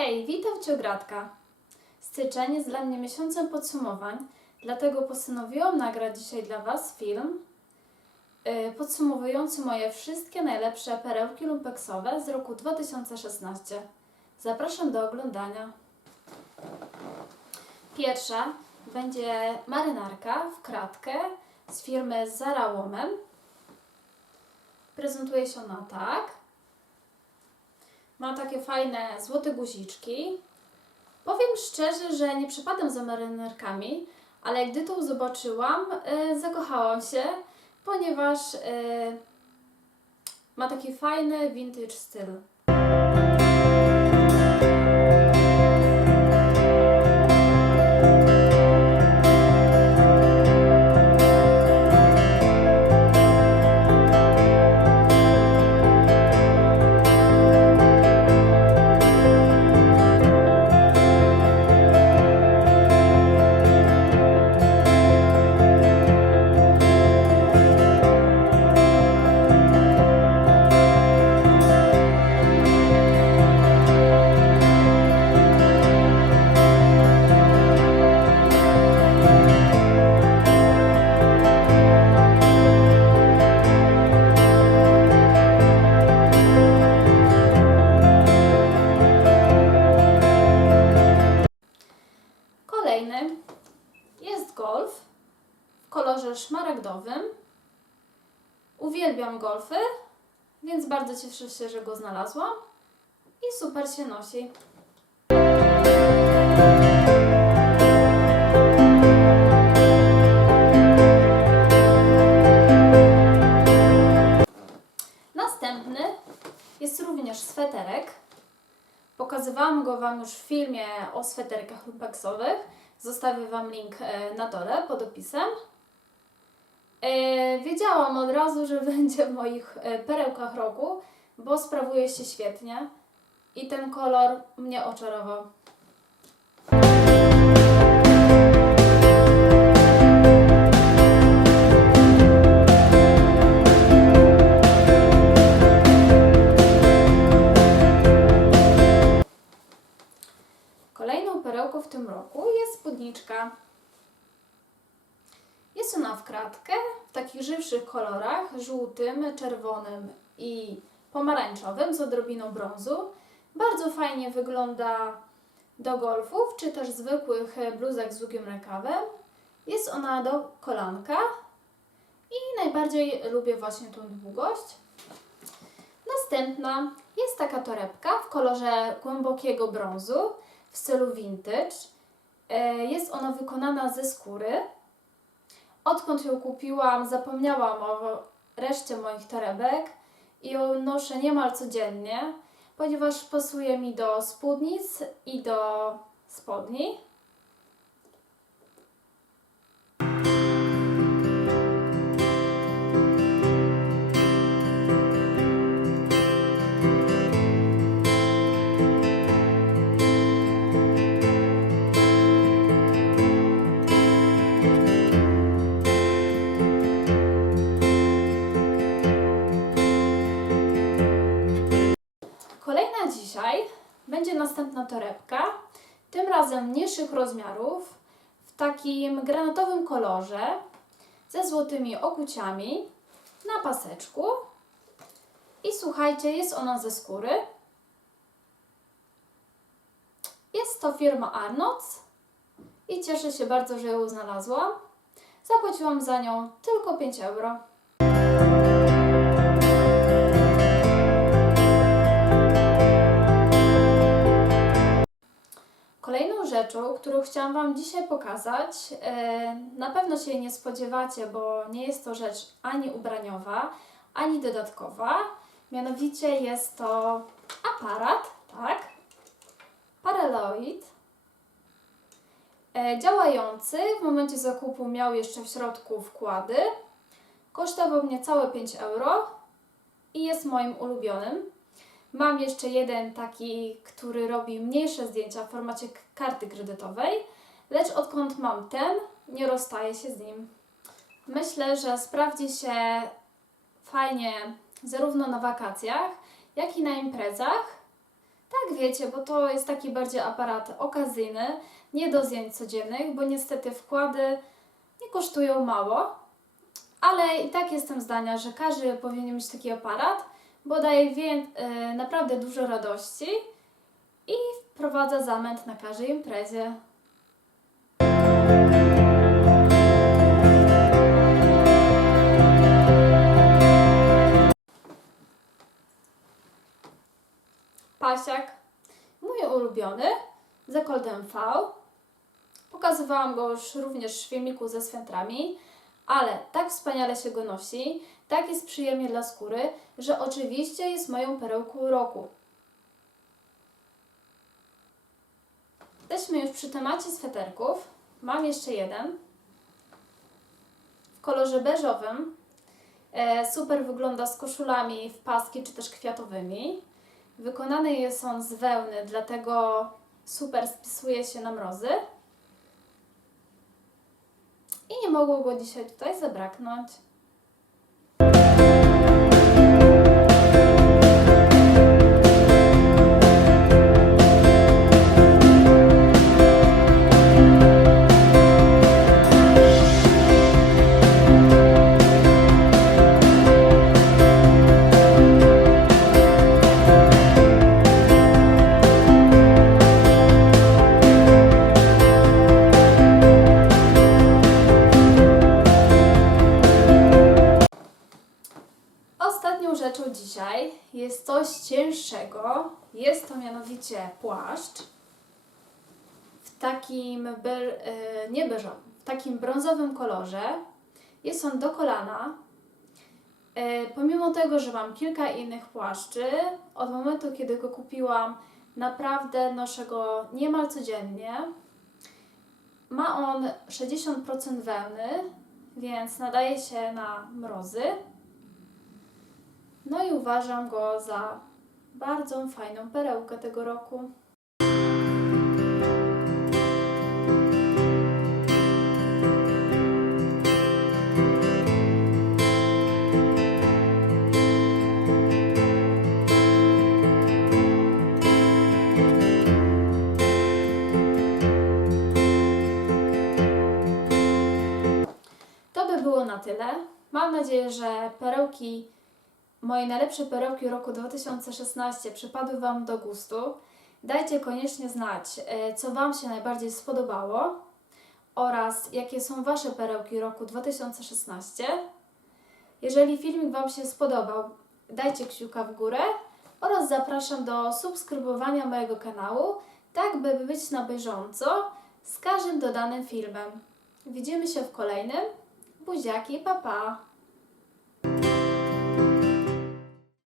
Hej, witam Cię Ogratka. Styczeń jest dla mnie miesiącem podsumowań, dlatego postanowiłam nagrać dzisiaj dla Was film yy, podsumowujący moje wszystkie najlepsze perełki lumpeksowe z roku 2016. Zapraszam do oglądania. Pierwsza będzie marynarka w kratkę z firmy Zara Woman. Prezentuje się ona tak. Ma takie fajne złote guziczki. Powiem szczerze, że nie przypadam za marynarkami, ale gdy to zobaczyłam, e, zakochałam się, ponieważ e, ma taki fajny vintage styl. Szmaragdowym. Uwielbiam golfy, więc bardzo cieszę się, że go znalazłam i super się nosi. Następny jest również sweterek. Pokazywałam go Wam już w filmie o sweterkach lumpeksowych. Zostawię Wam link e, na dole pod opisem. E, Wiedziałam od razu, że będzie w moich e, perełkach roku, bo sprawuje się świetnie i ten kolor mnie oczarował. Kolejną perełką w tym roku jest spódniczka. Jest ona w kratkę, w takich żywszych kolorach, żółtym, czerwonym i pomarańczowym z odrobiną brązu. Bardzo fajnie wygląda do golfów, czy też zwykłych bluzek z długim rękawem. Jest ona do kolanka i najbardziej lubię właśnie tą długość. Następna jest taka torebka w kolorze głębokiego brązu w stylu vintage. E, Jest ona wykonana ze skóry. Odkąd ją kupiłam, zapomniałam o reszcie moich torebek i ją noszę niemal codziennie, ponieważ pasuje mi do spódnic i do spodni. Mniejszych rozmiarów, w takim granatowym kolorze, ze złotymi okuciami, na paseczku. I słuchajcie, jest ona ze skóry. Jest to firma Arnott's i cieszę się bardzo, że ją znalazłam. Zapłaciłam za nią tylko 5 euro. Kolejną rzeczą, którą chciałam Wam dzisiaj pokazać, e, na pewno się jej nie spodziewacie, bo nie jest to rzecz ani ubraniowa, ani dodatkowa. Mianowicie jest to aparat, tak? Paraloid. E, działający. W momencie zakupu miał jeszcze w środku wkłady. Kosztował mnie całe 5 euro i jest moim ulubionym. Mam jeszcze jeden taki, który robi mniejsze zdjęcia w formacie karty kredytowej, lecz odkąd mam ten, nie rozstaję się z nim. Myślę, że sprawdzi się fajnie zarówno na wakacjach, jak i na imprezach. Tak, wiecie, bo to jest taki bardziej aparat okazyjny, nie do zdjęć codziennych, bo niestety wkłady nie kosztują mało, ale i tak jestem zdania, że każdy powinien mieć taki aparat, bo daje e, naprawdę dużo radości i wprowadza zamęt na każdej imprezie. Pasiak, mój ulubiony, z Coldem V. Pokazywałam go już również w filmiku ze swętrami, ale tak wspaniale się go nosi, tak jest przyjemnie dla skóry, że oczywiście jest moją perełką roku. Jesteśmy już przy temacie sweterków. Mam jeszcze jeden w kolorze beżowym. E, super wygląda z koszulami w paski czy też kwiatowymi. Wykonany jest on z wełny, dlatego super spisuje się na mrozy. I nie mogło go dzisiaj tutaj zabraknąć. Rzeczą dzisiaj jest coś cięższego. Jest to mianowicie płaszcz w takim be- e, nie w takim brązowym kolorze. Jest on do kolana. E, Pomimo tego, że mam kilka innych płaszczy, od momentu kiedy go kupiłam, naprawdę noszę go niemal codziennie. Ma on 60% wełny, więc nadaje się na mrozy. No i uważam go za bardzo fajną perełkę tego roku. To by było na tyle. Mam nadzieję, że perełki Moje najlepsze perełki roku 2016 przypadły Wam do gustu. Dajcie koniecznie znać, e, co Wam się najbardziej spodobało oraz jakie są Wasze perełki roku 2016. Jeżeli filmik Wam się spodobał, dajcie kciuka w górę oraz zapraszam do subskrybowania mojego kanału, tak by być na bieżąco z każdym dodanym filmem. Widzimy się w kolejnym. Buziaki, pa pa!